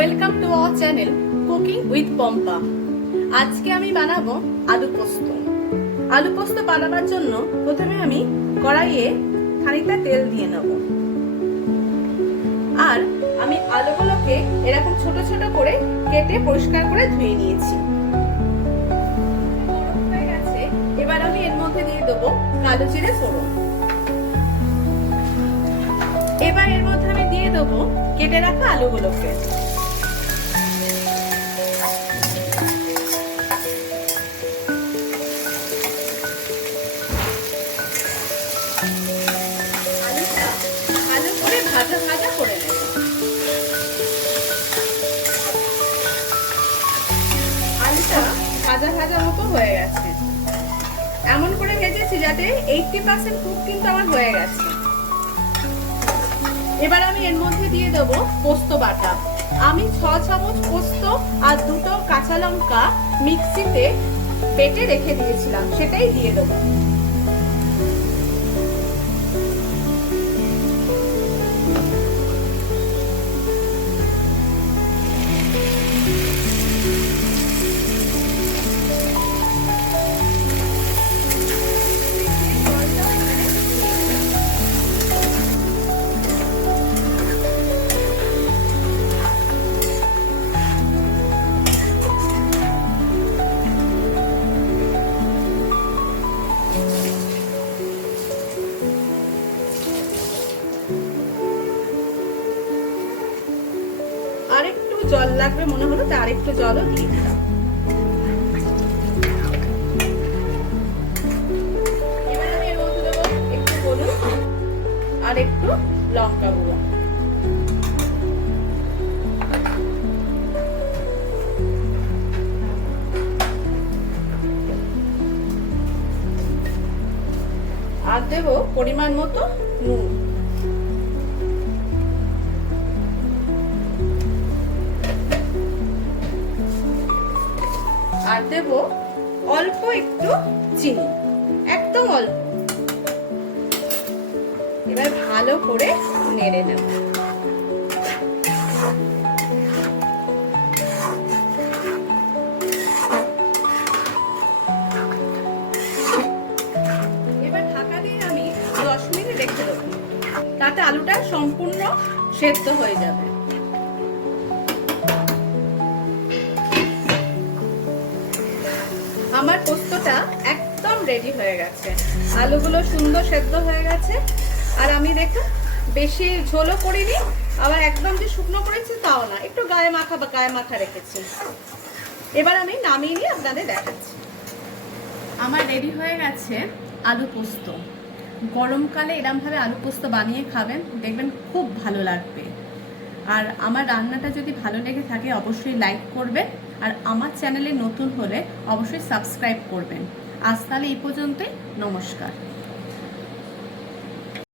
Welcome to our channel cooking with Pampa. আজকে আমি বানাবো আলু পোস্ত। আলু পোস্ত বানাবার জন্য প্রথমে আমি কড়াইয়ে খানিকটা তেল দিয়ে নেব। আর আমি আলুগুলোকে এরকম ছোট ছোট করে কেটে পরিষ্কার করে ধুয়ে নিয়েছি। হয়ে গেছে, এবার আমি এর মধ্যে দিয়ে দেবো কালো জিরে ফোড়ন। এবার এর মধ্যে আমি দিয়ে দেবো কেটে রাখা আলুগুলোকে। আলুটা ভালো করে ভাজা ভাজা করে নেব। আলুটা ভাজা ভাজা মতো হয়ে গেছে, এমন করে ভেজেছি যাতে 80% কুক কিন্তু আমার হয়ে গেছে। এবার আমি এর মধ্যে দিয়ে দেবো পোস্ত বাটা। আমি 6 চামচ পোস্ত আর 2টো কাঁচা লঙ্কা মিক্সিতে বেটে রেখে দিয়েছিলাম, সেটাই দিয়ে দেবো। আরেকটু জল লাগবে মনে হলো, তাই আরেকটু জলও দিয়ে দিলাম। এবার আমি এর মধ্যে দেবো একটু হলুদ আর একটু লঙ্কা গুঁড়ো। আর দেবো পরিমাণ মতো নুন। আর দেব অল্প একটু চিনি, একদম অল্প। এবার ভালো করে নেড়ে নেব। এবার ঢাকা দিয়ে আমি 10 মিনিট রেখে দেবো, তাতে আলুটা সম্পূর্ণ সেদ্ধ হয়ে যাবে। আমার পোস্তটা একদম রেডি হয়ে গেছে, আলুগুলো সুন্দর সেদ্ধ হয়ে গেছে। আর আমি দেখো বেশি ঝোলও করিনি, আবার একদম যে শুকনো করেছি তাও না, একটু গায়ে মাখা রেখেছি। এবার আমি নামিয়ে নিয়ে আপনাদের দেখাচ্ছি। আমার রেডি হয়ে গেছে আলু পোস্ত। গরমকালে এরমভাবে আলু পোস্ত বানিয়ে খাবেন, দেখবেন খুব ভালো লাগবে। আর আমার রান্নাটা যদি ভালো লেগে থাকে অবশ্যই লাইক করবেন, আর আমার চ্যানেলে নতুন হলে অবশ্যই সাবস্ক্রাইব করবেন। আজ তাহলে এই পর্যন্তই, নমস্কার।